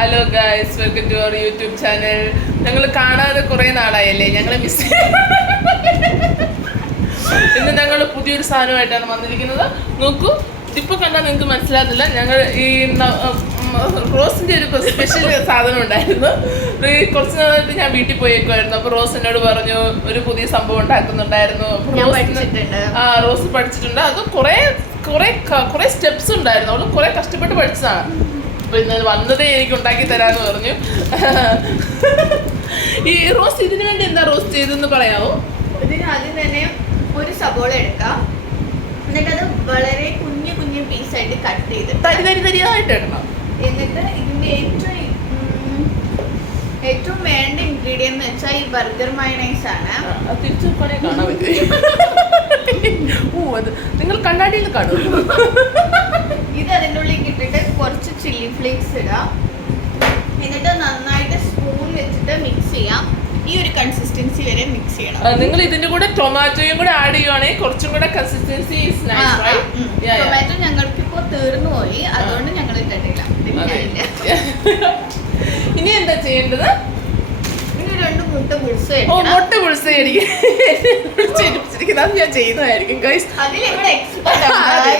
Hello guys, welcome to our YouTube channel. ഞങ്ങൾ കാണാതെ കുറേ നാളായല്ലേ, ഞങ്ങൾ മിസ് ഇന്ന് ഞങ്ങൾ പുതിയൊരു സാധനമായിട്ടാണ് വന്നിരിക്കുന്നത്. നോക്കൂ, ഇപ്പൊ കണ്ടാൽ നിങ്ങൾക്ക് മനസ്സിലാകുന്നില്ല. ഞങ്ങൾ ഈ റോസിന്റെ ഒരു സ്പെഷ്യൽ സാധനം ഉണ്ടായിരുന്നു. കുറച്ച് നാളായിട്ട് ഞാൻ വീട്ടിൽ പോയേക്കുമായിരുന്നു. അപ്പൊ റോസ് എന്നോട് പറഞ്ഞു ഒരു പുതിയ സംഭവം ഉണ്ടാക്കുന്നുണ്ടായിരുന്നു. റോസ് പഠിച്ചിട്ടുണ്ട്. അത് കുറെ സ്റ്റെപ്സ് ഉണ്ടായിരുന്നു. അവള് കുറെ കഷ്ടപ്പെട്ട് പഠിച്ചതാണ്. അപ്പൊ ഇന്ന് വന്നതേ എനിക്ക് ഉണ്ടാക്കി തരാന്ന് പറഞ്ഞു. ഈ റോസ് ഇതിനു വേണ്ടി എന്താ റോസ് ചെയ്തെന്ന് പറയാമോ? ഇതിന് ആദ്യം തന്നെ ഒരു സബോള എടുക്കാം. എന്നിട്ട് അത് വളരെ കുഞ്ഞു കുഞ്ഞു പീസായിട്ട് കട്ട് ചെയ്ത് തരിയായിട്ട് ഇടണം. എന്നിട്ട് ഇതിന്റെ ഏറ്റവും വേണ്ട ഇൻഗ്രീഡിയന്റ് എന്ന് വെച്ചാൽ ഈ ബർഗർ മയണൈസ് ആണ്. തിരിച്ചു കാണാൻ പറ്റും. അത് നിങ്ങൾ കണ്ണാടിയിൽ കാണും. ഇത് അതിൻ്റെ ഉള്ളിൽ ഇട്ടിട്ട് കുറച്ച് ചില്ലി ഫ്ലേക്സ് ഇടാം. എന്നിട്ട് നന്നായിട്ട് സ്പൂൺ വെച്ചിട്ട് മിക്സ് ചെയ്യാം. ഈ ഒരു കൺസിസ്റ്റൻസി വരെ മിക്സ് ചെയ്യണം. നിങ്ങൾ ഇതിന്റെ കൂടെ ടൊമാറ്റോയും കൂടെ ആഡ് ചെയ്യുവാണെങ്കിൽ കുറച്ചും കൂടെ കൺസിസ്റ്റൻസി. ടൊമാറ്റോ ഞങ്ങൾക്ക് ഇപ്പോ തീർന്നു പോയി, അതുകൊണ്ട് ഞങ്ങൾ ഇട്ടിട്ടില്ല. ഇനി എന്താ ചെയ്യേണ്ടത്? ഇനി 2 മുട്ട പുളിസ്. മുട്ട പുളിസ് അത് ഞാൻ ചെയ്യുന്നതായിരിക്കും ഗൈസ്. അതിൽ ഇവിടെ എക്സ്പെർട്ട് ആണ്.